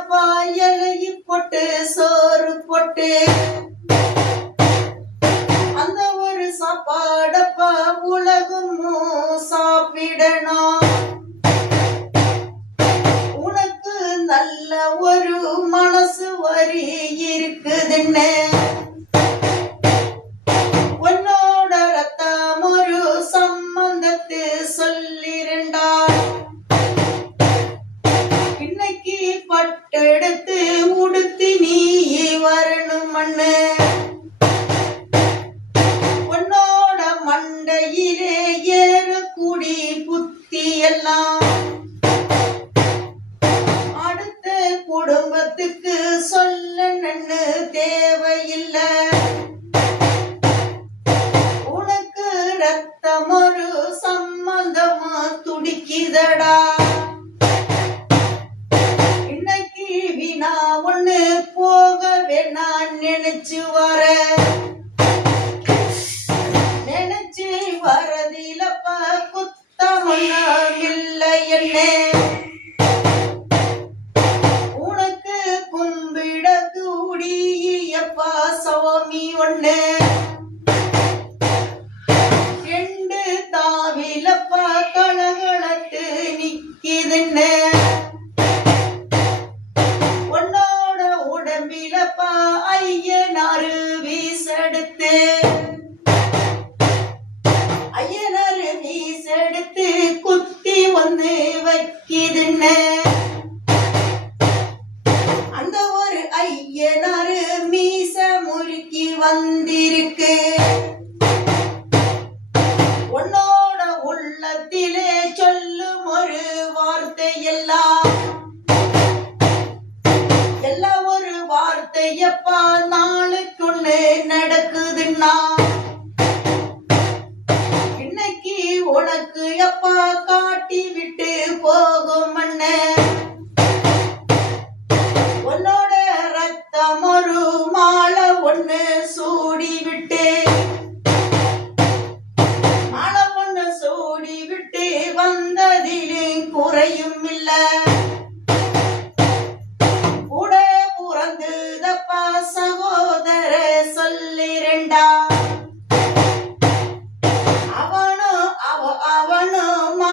சாப்பாடப்பா இலையை போட்டு சோறு போட்டு அந்த ஒரு சாப்பாடப்பா உலகமும் சாப்பிடணும். உனக்கு நல்ல ஒரு மனசு வரி இருக்குதுன்னு உன்னோட ரத்தம் ஒரு சம்பந்தத்தை சொல்லிருண்டா. இன்னைக்கு பட்டெடுத்து உடுத்தி நீ வரணும் மண்ணு. உன்னோட மண்டையிலே ஏறக்கூடி புத்தி எல்லாம் அடுத்த குடும்பத்துக்கு சொல்ல நன்னு தேவையில்லை. உனக்கு ரத்தம் ஒரு சம்பந்தமா துடிக்குதடா. இன்னைக்கு வினா ஒண்ணு போக வேணா நினைச்சு வரதிலப்பா குத்தமொன்னும் இல்லை என்ன. உனக்கு கும்பிட கூடியப்பா சுவாமி ஒண்ணு ரெண்டு தாவிலப்பா கலகலத்து நிக்குதுன்னு உன்னோட உடம்பிலப்பா ஐயனாரு வீசெடுத்து குத்தி வந்து வைக்குதுன்னு அந்த ஒரு ஐயனாரு மீச முறுக்கி வந்திருக்கு. உன்னோட உள்ளத்திலே சொல்லும் ஒரு வார்த்தை எல்லாம் ஒரு வார்த்தையப்பா நாளுக்குள்ள நடக்குதுன்னா இன்னைக்கு உனக்கு எப்பா காட்டி விட்டு